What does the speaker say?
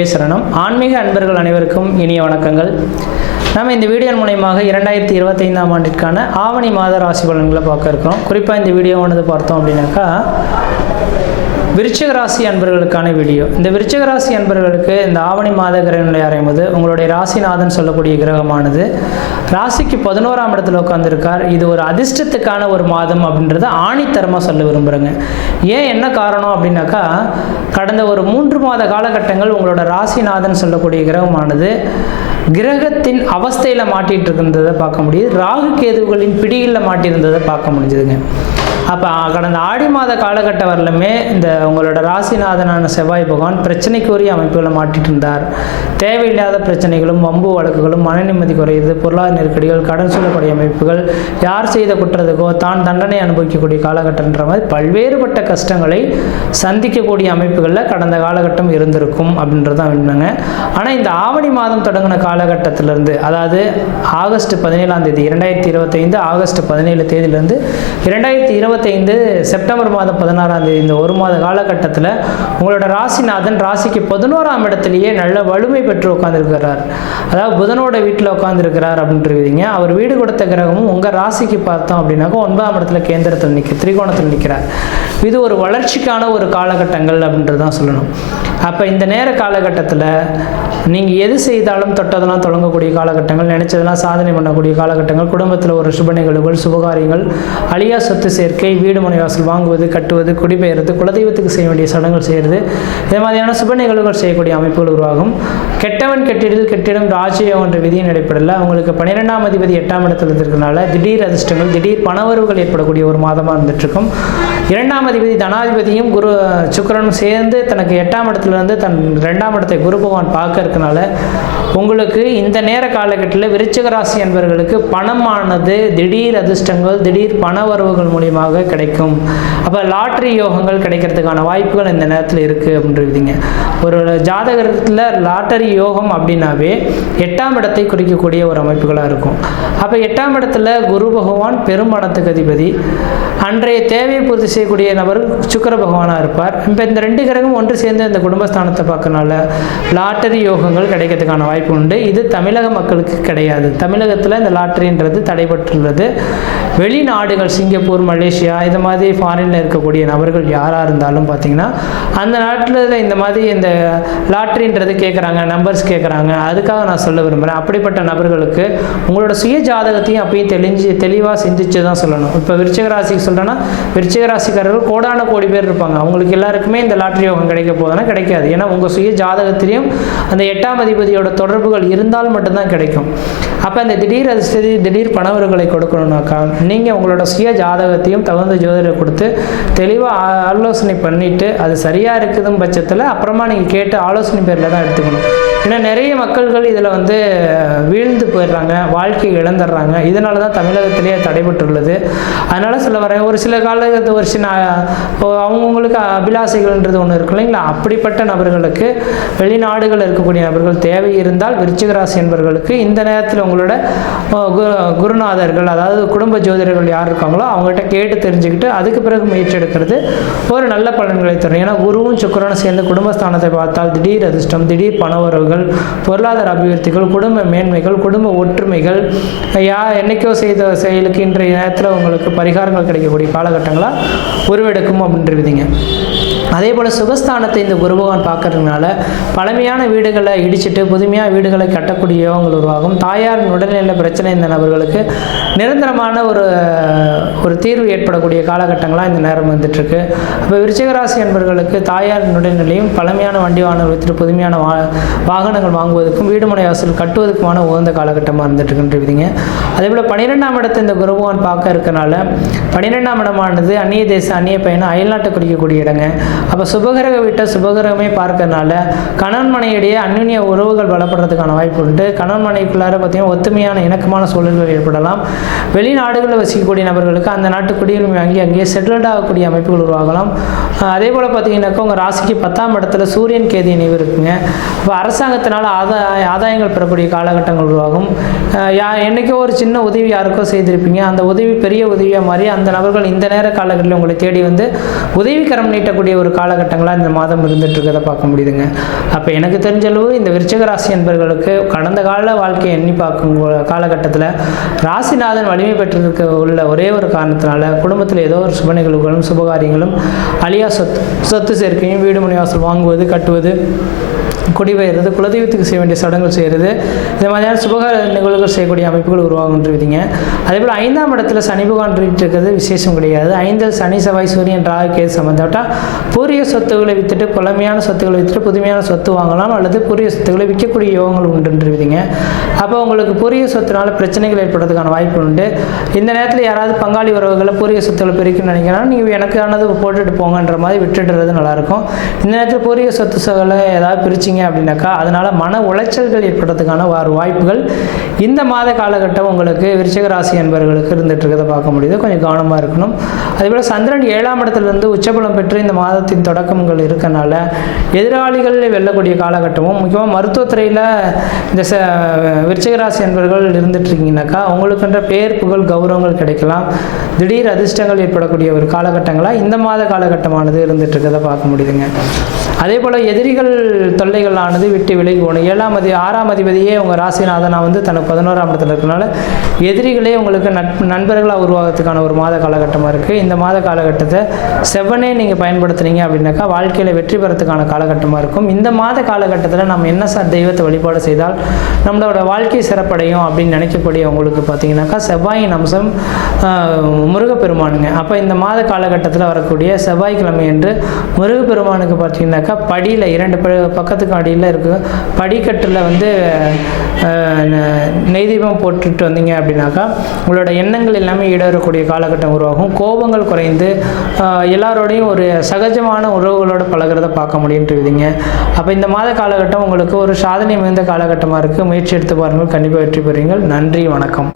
குருவே சரணம். ஆன்மீக அன்பர்கள் அனைவருக்கும் இனிய வணக்கங்கள். நம்ம இந்த வீடியோ மூலமாக 2025ஆம் ஆண்டிற்கான ஆவணி மாத ராசி பலன்களை பார்க்க இருக்கிறோம். குறிப்பாக இந்த வீடியோவானது பார்த்தோம் அப்படின்னாக்கா விருச்சிக ராசி அன்பர்களுக்கான வீடியோ. இந்த விருச்சிக ராசி அன்பர்களுக்கு இந்த ஆவணி மாத கிரகங்களை ஆராயும்போது உங்களுடைய ராசிநாதன் சொல்லக்கூடிய கிரகமானது ராசிக்கு 11ஆம் இடத்துல உட்காந்துருக்கார். இது ஒரு அதிர்ஷ்டத்துக்கான ஒரு மாதம் அப்படின்றத ஆணித்தரமாக சொல்ல விரும்புகிறேங்க. ஏன் என்ன காரணம் அப்படின்னாக்கா, கடந்த ஒரு 3 மாத காலகட்டங்கள் உங்களோட ராசிநாதன் சொல்லக்கூடிய கிரகமானது கிரகத்தின் அவஸ்தையில் மாட்டிகிட்டு இருக்கின்றதை பார்க்க முடியுது. ராகு கேதுகளின் பிடியில் மாட்டியிருந்ததை பார்க்க முடிஞ்சதுங்க. அப்போ கடந்த ஆடி மாத காலகட்டம் வரலுமே இந்த உங்களோட ராசிநாதனான செவ்வாய் பகவான் பிரச்சனைக்குரிய அமைப்புகளை மாட்டிட்டு இருந்தார். தேவையில்லாத பிரச்சனைகளும் வம்பு வழக்குகளும் மன நிம்மதி குறையுது, பொருளாதார நெருக்கடிகள், கடன் சொல்லக்கூடிய அமைப்புகள், யார் செய்த குற்றத்துக்கோ தான் தண்டனை அனுபவிக்கக்கூடிய காலகட்டம்ன்ற மாதிரி பல்வேறுபட்ட கஷ்டங்களை சந்திக்கக்கூடிய அமைப்புகளில் கடந்த காலகட்டம் இருந்திருக்கும் அப்படின்றதான் வேணுங்க. ஆனால் இந்த ஆவணி மாதம் தொடங்கின காலகட்டத்திலிருந்து, அதாவது ஆகஸ்ட் 17ஆம் தேதி 2025 ஆகஸ்ட் 17 தேதியிலிருந்து 2025 செப்டம்பர் மாதம் 16ஆம் தேதி இந்த ஒரு மாத காலகட்டத்தில் உங்களோட ராசிநாதன் ராசிக்கு 11ஆம் இடத்திலேயே நல்ல வலிமை பெற்று உட்கார்ந்துருக்கிறார். அதாவது புதனோட வீட்டில் உட்கார்ந்துருக்கிறார் அப்படின்றீங்க. அவர் வீடு கொடுத்த கிரகமும் உங்கள் ராசிக்கு பார்த்தோம் அப்படின்னாக்கா 9ஆம் இடத்துல கேந்திரத்தில் திரிகோணத்தில் நிற்கிறார். இது ஒரு வளர்ச்சிக்கான ஒரு காலகட்டங்கள் அப்படின்றது தான் சொல்லணும். அப்போ இந்த நேர காலகட்டத்தில் நீங்கள் எது செய்தாலும் தொட்டதெல்லாம் தொடங்கக்கூடிய காலகட்டங்கள், நினைச்சதெல்லாம் சாதனை பண்ணக்கூடிய காலகட்டங்கள், குடும்பத்தில் ஒரு சுப நிகழ்வுகள், சுபகாரியங்கள், அழியா சொத்து சேர்க்கை, வீடு மனை வாசல் வாங்குவது, கட்டுவது, குடிபெயர்றது, குலதெய்வத்துக்கு செய்ய வேண்டிய சடங்குகள் செய்கிறது, இது மாதிரியான சுப நிகழ்வுகள் செய்யக்கூடிய அமைப்புகள் உருவாகும். கெட்டவன் கெட்டிடில் கெட்டிடம் ராஜ்யம் என்ற விதியின் அடிப்படையில் அவங்களுக்கு 12ஆம் அதிபதி 8ஆம் இடத்துல இருக்கிறதுனால திடீர் அதிர்ஷ்டங்கள், திடீர் பணவரவுகள் ஏற்படக்கூடிய ஒரு மாதமாக இருந்துட்டுருக்கும். 2ஆம் அதிபதி தனாதிபதியும் குரு சுக்கிரனும் சேர்ந்து தனக்கு 8ஆம் இடத்துலேருந்து தன் 2ஆம் இடத்தை குரு பகவான் பார்க்க இருக்கனால உங்களுக்கு இந்த நேர காலகட்டத்தில் விருச்சிக ராசி என்பவர்களுக்கு பணமானது திடீர் அதிர்ஷ்டங்கள், திடீர் பண வரவுகள் மூலியமாக கிடைக்கும். அப்போ லாட்ரி யோகங்கள் கிடைக்கிறதுக்கான வாய்ப்புகள் இந்த நேரத்தில் இருக்குது அப்படின்றீங்க. ஒரு ஜாதகத்தில் லாட்டரி யோகம் அப்படின்னாவே 8ஆம் இடத்தை குறிக்கக்கூடிய ஒரு அமைப்புகளாக இருக்கும். அப்போ 8ஆம் இடத்துல குரு பகவான் பெரும்பணத்துக்கு அதிபதி, அன்றைய தேவையை பூர்த்தி செய்யக்கூடிய நபர் சுக்கிர பகவானாக இருப்பார். இப்போ இந்த 2 கிரகம் ஒன்று சேர்ந்து இந்த குடும்பஸ்தானத்தை பார்க்கறனால லாட்டரி யோகங்கள் கிடைக்கிறதுக்கான வாய்ப்பு உண்டு. இது தமிழக மக்களுக்கு கிடையாது. தமிழகத்தில் இந்த லாட்டரின்றது தடைபட்டுள்ளது. வெளிநாடுகள், சிங்கப்பூர், மலேசியா, இது மாதிரி ஃபாரினில் இருக்கக்கூடிய நபர்கள் யாராக இருந்தாலும் பார்த்தீங்கன்னா அந்த நாட்டில் இந்த மாதிரி இந்த லாட்ரின்றது கேட்குறாங்க, நம்பர்ஸ் கேட்குறாங்க. அதுக்காக நான் சொல்ல விரும்புகிறேன், அப்படிப்பட்ட நபர்களுக்கு உங்களோட சுய ஜாதகத்தையும் அப்பயும் தெளிவாக சிந்திச்சு தான் சொல்லணும். இப்போ விருச்சிக ராசிக்கு சொல்கிறேன்னா, விருச்சிக ராசிக்காரர்கள் கோடான கோடி பேர் இருப்பாங்க. அவங்களுக்கு எல்லாருக்குமே இந்த லாட்ரி யோகம் கிடைக்க போதுன்னா கிடைக்காது. ஏன்னா உங்கள் சுய ஜாதகத்திலையும் அந்த 8ஆம் அதிபதியோட தொடர்புகள் இருந்தால் மட்டும்தான் கிடைக்கும். அப்போ அந்த திடீர் அதிர்ஷ்டத்தை, திடீர் பணவர்களை கொடுக்கணும்னாக்கா நீங்கள் உங்களோட சுய ஜாதகத்தையும் தகுந்த ஜோதிடரை கொடுத்து தெளிவாக ஆலோசனை பண்ணிவிட்டு அது சரியாக இருக்குதுன்னு பட்சத்தில் அப்புறமா நீங்கள் கேட்டு ஆலோசனை பேரில் தான் எடுத்துக்கணும். ஏன்னா நிறைய மக்கள்கள் இதில் வீழ்ந்து போயிடுறாங்க, வாழ்க்கையை இழந்துடுறாங்க. இதனால தான் தமிழகத்திலேயே தடைபட்டுள்ளது. அதனால் சொல்ல வரேன், ஒரு சில காலத்து ஒரு சின்ன அவங்கவுங்களுக்கு அபிலாசைகள்ன்றது ஒன்று இருக்கு இல்லைங்களா. அப்படிப்பட்ட நபர்களுக்கு, வெளிநாடுகள் இருக்கக்கூடிய நபர்கள் தேவை இருந்தால் விருச்சிக ராசி என்பவர்களுக்கு இந்த நேரத்தில் உங்களோட குருநாதர்கள், அதாவது குடும்ப ஜோதிடர்கள் யார் இருக்காங்களோ அவங்கள்ட்ட கேட்டு தெரிஞ்சுக்கிட்டு அதுக்கு பிறகு முயற்சி எடுக்கிறது ஒரு நல்ல பலன்களை தரும். ஏன்னா குருவும் சுக்கிரனும் சேர்ந்து குடும்பஸ்தானத்தை பார்த்தால் திடீர் அதிர்ஷ்டம், திடீர் பணவரவுகள், பொருளாதார அபிவிருத்திகள், குடும்ப மேன்மைகள், குடும்ப ஒற்றுமைகள், என்னைக்கோ செய்த செயலுக்கு இன்றைய நேரத்தில் உங்களுக்கு பரிகாரங்கள் கிடைக்கக்கூடிய காலகட்டங்களாக உருவெடுக்கும் அப்படின்றீங்க. அதே போல் சுகஸ்தானத்தை இந்த குரு பகவான் பார்க்கறதுனால பழமையான வீடுகளை இடிச்சுட்டு புதுமையான வீடுகளை கட்டக்கூடிய யோகங்கள் உருவாகும். தாயாரின் உடல்நிலை பிரச்சனை இந்த நபர்களுக்கு நிரந்தரமான ஒரு தீர்வு ஏற்படக்கூடிய காலகட்டங்களாக இந்த நேரம் வந்துட்டுருக்கு. அப்போ விருச்சிக ராசி என்பவர்களுக்கு தாயாரின் உடல்நிலையும் பழமையான வண்டி வாகனங்கள் வைத்துட்டு புதுமையான வாகனங்கள் வாங்குவதற்கும் வீடு மனை வாசல் கட்டுவதற்குமான உகந்த காலகட்டமாக இருந்துட்டுருக்குன்றீங்க. அதே போல் 12ஆம் இடத்தை இந்த குரு பகவான் பார்க்க இருக்கனால 12ஆம் இடமானது அந்நிய தேச, அந்நிய பயணம், அயல்நாட்டை குறிக்கக்கூடிய இடங்க. அப்போ சுபகிரக வீட்டை சுபகிரகமே பார்க்கறதுனால கணவன் மனையிடையே அந்யுன்ய உறவுகள் பலப்படுறதுக்கான வாய்ப்பு உண்டு. கணவன் மனைவிக்குள்ளார பார்த்தீங்கன்னா ஒத்துமையான இணக்கமான சூழல்கள் ஏற்படலாம். வெளிநாடுகளில் வசிக்கக்கூடிய நபர்களுக்கு இருந்தீங்கன்னாக்கா அந்த நாட்டு குடியுரிமை வாங்கி அங்கேயே செட்டில்ட் ஆகக்கூடிய அமைப்புகள் உருவாகலாம். அதே போல் பார்த்தீங்கன்னாக்கா உங்கள் ராசிக்கு 10ஆம் இடத்துல சூரியன் கேது இணைவு இருக்குங்க. இப்போ அரசாங்கத்தினால் ஆதாயங்கள் பெறக்கூடிய காலகட்டங்கள் உருவாகும். என்றைக்கோ ஒரு சின்ன உதவி யாருக்கோ செய்திருப்பீங்க, அந்த உதவி பெரிய உதவியாக மாறி அந்த நபர்கள் இந்த நேர காலகட்டத்தில் உங்களை தேடி வந்து உதவிக்கரம் நீட்டக்கூடிய ஒரு காலகட்டங்களாக இந்த மாதம் இருந்துட்டு இருக்கிறத பார்க்க முடியுதுங்க. அப்போ எனக்கு தெரிஞ்சளவு இந்த விருச்சிக ராசி என்பவர்களுக்கு கடந்த கால வாழ்க்கையை எண்ணி பார்க்கும் காலகட்டத்தில் ராசிநாதன் வலிமை பெற்றிருக்க உள்ள ஒரே ஒரு காரணத்தினால குடும்பத்தில் ஏதோ ஒரு சுப நிகழ்வுகளும் சுபகாரியங்களும் அழியா சொத்து சேர்க்கையும் வீடு மனைவாசல் வாங்குவது, கட்டுவது, குடிபெயர்றது, குலதெய்வத்துக்கு செய்ய வேண்டிய சடங்குகள் செய்கிறது, இந்த மாதிரியான சுபகார நிகழ்வுகள் செய்யக்கூடிய அமைப்புகள் உருவாகுன்றீங்க. அதே போல் 5ஆம் இடத்துல சனி பகவான் இருக்கிறது விசேஷம் கிடையாது. 5இல் சனி, செவ்வாய், சூரியன், ராகு, கேது சம்பந்தப்பட்டால் பூரிய சொத்துக்களை விற்றுட்டு பழமையான சொத்துக்களை விற்றுட்டு புதுமையான சொத்து வாங்கலாம், அல்லது பூரிய சொத்துக்களை விற்கக்கூடிய யோகங்கள் உண்டுன்றீங்க. அப்போ உங்களுக்கு பூரிய சொத்துனால பிரச்சனைகள் ஏற்படுறதுக்கான வாய்ப்பு உண்டு. இந்த நேரத்தில் யாராவது பங்காளி உறவுகளை பூரிய சொத்துக்களை பிரிக்கணும்னு நினைக்கிறாங்கன்னா நீங்கள் எனக்கானது போட்டுட்டு போங்கன்ற மாதிரி விட்டுடுறது நல்லாயிருக்கும். இந்த நேரத்தில் பூரிய சொத்துக்களை ஏதாவது பிரிச்சிங்க அப்படின்னாக்கா அதனால் மன உளைச்சல்கள் ஏற்படுறதுக்கான வாய்ப்புகள் இந்த மாத காலகட்டம் உங்களுக்கு விருச்சிக ராசி என்பவர்களுக்கு இருந்துட்டு இருக்கிறத பார்க்க முடியுது. கொஞ்சம் கவனமாக இருக்கணும். அதேபோல் சந்திரன் 7ஆம் இடத்துலேருந்து உச்சபலம் பெற்று இந்த மாதத்தின் தொடக்கங்கள் இருக்கனால எதிராளிகள் வெல்லக்கூடிய காலகட்டமும், முக்கியமாக மருத்துவத்துறையில் இந்த விருச்சிக ராசி என்பவர்கள் இருந்துட்டு இருக்கீங்கன்னாக்கா உங்களுக்குன்ற பேர், புகழ், கௌரவங்கள் கிடைக்கலாம். திடீர் அதிர்ஷ்டங்கள் ஏற்படக்கூடிய ஒரு காலகட்டங்களாக இந்த மாத காலகட்டமானது இருந்துட்டு இருக்கிறத பார்க்க முடியுதுங்க. அதே போல் எதிரிகள் தொல்லைகளானது விட்டு விலகி போகணும். 6ஆம் அதிபதியே உங்கள் ராசிநாதனாக வந்து தனக்கு 11ஆம் இடத்துல இருக்கனால எதிரிகளே உங்களுக்கு நண்பர்களாக உருவாகிறதுக்கான ஒரு மாத காலகட்டமாக இருக்குது. இந்த மாத காலகட்டத்தை செவ்வனே நீங்கள் பயன்படுத்துனீங்க அப்படின்னாக்கா வாழ்க்கையில் வெற்றி பெறத்துக்கான காலகட்டமாக இருக்கும். இந்த மாத காலகட்டத்தில் நம்ம என்ன தெய்வத்தை வழிபாடு செய்தால் நம்மளோட வாழ்க்கை சிறப்படையும் அப்படின்னு நினைக்கக்கூடிய உங்களுக்கு பார்த்தீங்கன்னாக்கா செவ்வாயின் அம்சம் முருகப்பெருமானுங்க. அப்போ இந்த மாத காலகட்டத்தில் வரக்கூடிய செவ்வாய்க்கிழமை என்று முருகப்பெருமானுக்கு பார்த்தீங்கன்னாக்கா படியில் 2 பக்கத்துக்கு அடியில் இருக்குது படிக்கட்டில் வந்து நெய் தீபம் போட்டுட்டு வந்தீங்க அப்படின்னாக்கா உங்களோட எண்ணங்கள் எல்லாமே ஈடேறக்கூடிய காலகட்டம் உருவாகும். கோபங்கள் குறைந்து எல்லாரோடையும் ஒரு சகஜமான உறவுகளோடு பழகிறத பார்க்க முடியுன்றீங்க. அப்போ இந்த மாத காலகட்டம் உங்களுக்கு ஒரு சாதனை மிகுந்த காலகட்டமாக இருக்குது. முயற்சி எடுத்து பாருங்கள், கண்டிப்பாக வெற்றி பெறுவீர்கள். நன்றி, வணக்கம்.